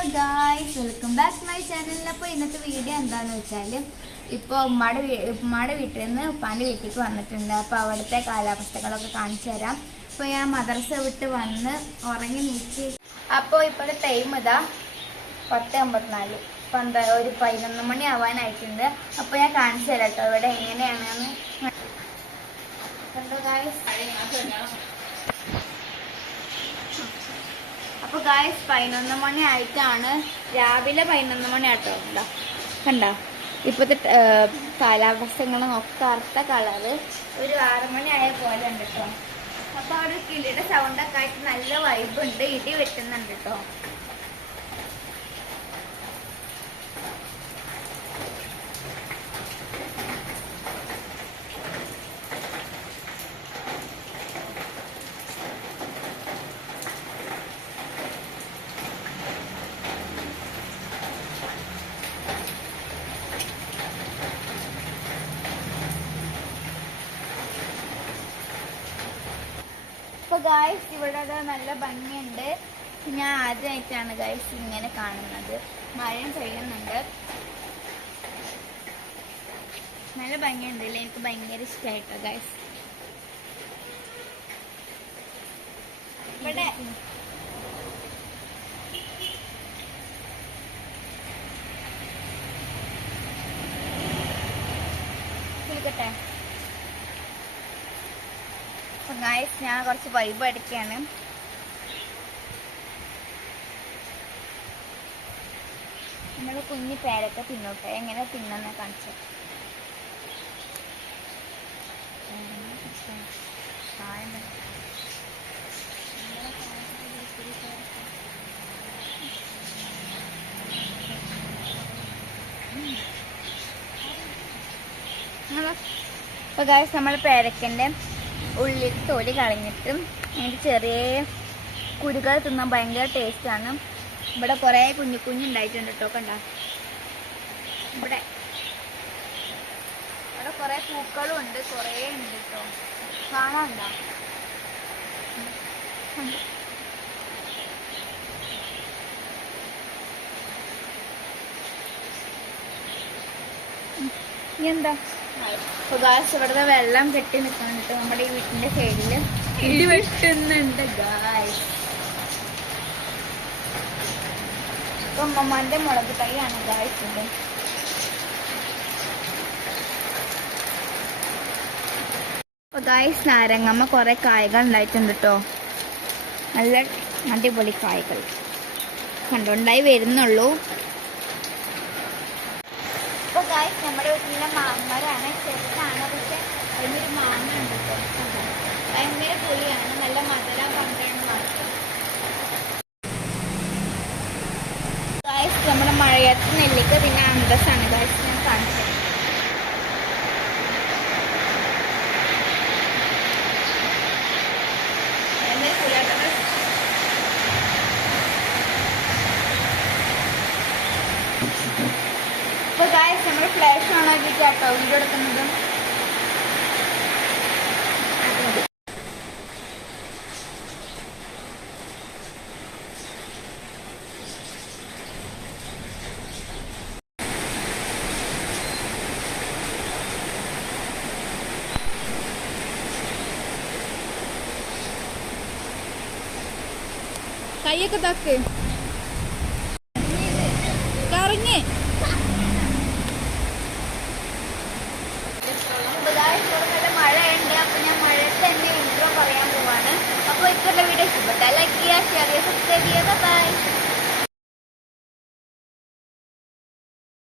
Hello guys welcome back to my ചാനലിൽ അപ്പോൾ ഇന്നത്തെ വീഡിയോ എന്താണെന്ന് വെച്ചാൽ ഇപ്പോൾ ഉമ്മയുടെ ഉമ്മയുടെ വീട്ടിൽ നിന്ന് ഉപ്പാന്റെ വീട്ടിലേക്ക് വന്നിട്ടുണ്ട്. അപ്പോൾ അവിടുത്തെ കാലാവസ്ഥകളൊക്കെ കാണിച്ചു തരാം. അപ്പോൾ ഞാൻ മദർസ വിട്ട് വന്ന് ഉറങ്ങി നീച്ച്. അപ്പോൾ ഇപ്പോഴത്തെ ടൈം ഇതാ പത്ത് അമ്പത്തിനാല്. പന്ത ഒരു പതിനൊന്ന് മണി ആവാനായിട്ടുണ്ട്. അപ്പോൾ ഞാൻ കാണിച്ചു തരാം കേട്ടോ ഇവിടെ എങ്ങനെയാണെന്ന്. കണ്ടോ ഗായ്സ് അപ്പൊ ഗായ്സ് പതിനൊന്ന് മണി ആയിട്ടാണ്. രാവിലെ പതിനൊന്ന് മണി ആട്ടോ. കണ്ട? ഇപ്പോഴത്തെ കാലാവസ്ഥ ഇങ്ങനെ കറുത്ത കളറ് ഒരു ആറ് മണി ആയ പോലെ ഉണ്ട് കേട്ടോ അപ്പൊ അവിടെ കിളിയുടെ സൗണ്ടൊക്കെ ആയിട്ട് നല്ല വൈബുണ്ട് ഇടി വെട്ടുന്നുണ്ട് കേട്ടോ ഇപ്പൊ ഗായ്സ് ഇവിടെ നല്ല ഭംഗിയുണ്ട്. ഞാൻ ആദ്യമായിട്ടാണ് ഗായ്സ് ഇങ്ങനെ കാണുന്നത്. മഴയും പെയ്യുന്നുണ്ട്. നല്ല ഭംഗിയുണ്ട് അല്ലേ? എനിക്ക് ഭയങ്കര ഇഷ്ടമായിട്ടോ ഗായ്സ് ഇവിടെ കുളിക്കട്ടെ അപ്പൊ ഞാൻ കുറച്ച് വൈബ് അടിക്കുകയാണ് നമ്മൾ കുഞ്ഞു പേരൊക്കെ തിന്നോട്ടെ. എങ്ങനെ തിന്നെന്ന് കാണിച്ചു അപ്പൊ ഗായ്സ് നമ്മൾ പേരക്കന്റെ ഉള്ളിൽ തൊലി കളഞ്ഞിട്ടും അതിന്റെ ചെറിയ കുരുകൾ തിന്നാൻ ഭയങ്കര ടേസ്റ്റാണ് ഇവിടെ കുറേ കുഞ്ഞു കുഞ്ഞു ഉണ്ടായിട്ടുണ്ട് കേട്ടോ കണ്ട? ഇവിടെ. ഇവിടെ കുറേ പൂക്കളും ഉണ്ട് കുറേ ഉണ്ട് കേട്ടോ കാണാനുണ്ടോ? എന്താ? അപ്പൊ ഗായ്സ് ഇവിടുത്തെ വെള്ളം കെട്ടി നിൽക്കുന്നുണ്ട് നമ്മുടെ ഈ വീട്ടിന്റെ സൈഡിൽ. ഇടി വെട്ടുന്നുണ്ട് ഗായ്സ് ഇപ്പൊ ഉമ്മമാന്റെ മുളക് തൈയാണ് ഗായ്സ് ഇത്. അപ്പൊ ഗായ്സ് നാരങ്ങമ്മ കൊറേ കായകൾ ഉണ്ടായിട്ടുണ്ട് കേട്ടോ നല്ല അടിപൊളി കായകൾ. കണ്ടുണ്ടായി വരുന്നുള്ളൂ. ഇപ്പൊ നമ്മുടെ വീട്ടിലെ മാങ്ങമരാണ് ചെറുതാണ് പക്ഷെ അതിനൊരു മാങ്ങ ഉണ്ട് ഭയങ്കര പുളിയാണ് നല്ല മധുരം പന്ത്രണ്ട് മാസം ഗായ്സ് നമ്മുടെ മഴയത്ത് നെല്ലിക്ക പിന്നെ അന്തസ്സാണ്. ഗായ്സ് ഞാൻ കാണിച്ചത് Thank ഗായ്സ് നമ്മൾ ഫ്ലാഷ് ഓൺ ആക്കിയിട്ടാട്ടോ വീഡിയോ എടുക്കുന്നത് കൈയൊക്കെ തക്ക്. കറങ്ങി. को तो बताया लाइक किया शेयर ये सबसे भी बाय